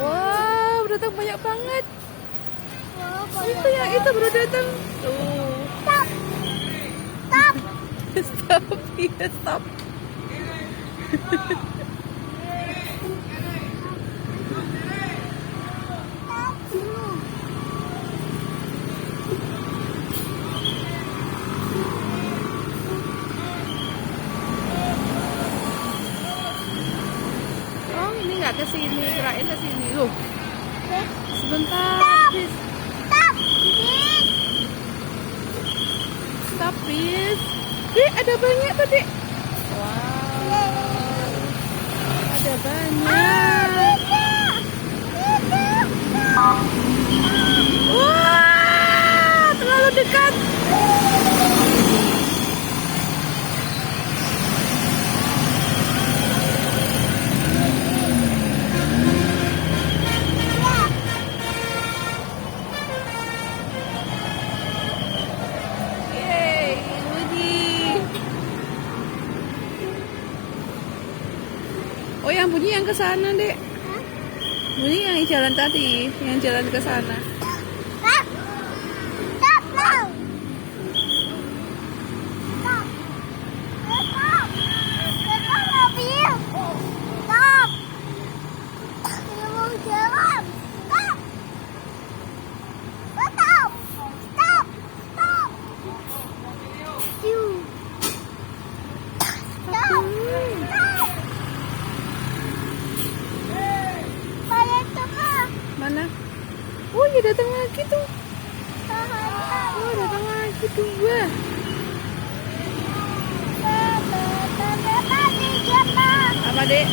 Wow, datang banyak banget. Itu yang itu baru datang. Tuh. Stop. Stop. Stop, iya stop. Oh, ini nggak ke sini, kirain ke sini. Loh, sebentar, please. Stop. Please. Stop, please. Dek, ada banyak tuh, Dek. Wow, ada banyak. Wah, terlalu dekat. Yeay, bunyi. Oh, yang bunyi yang ke sana, Dek. Bunyi yang jalan tadi, yang jalan ke sana. Stop. Stop now. Stop. Stop. Stop mobil. Stop. Dia mau jalan. Stop. Stop. Stop. Stop. You. Stop. Stop. Pada tengah. Mana? Oh, ya datang lagi tuh. Oh, datang lagi tuh. Wah. Apa, Dek?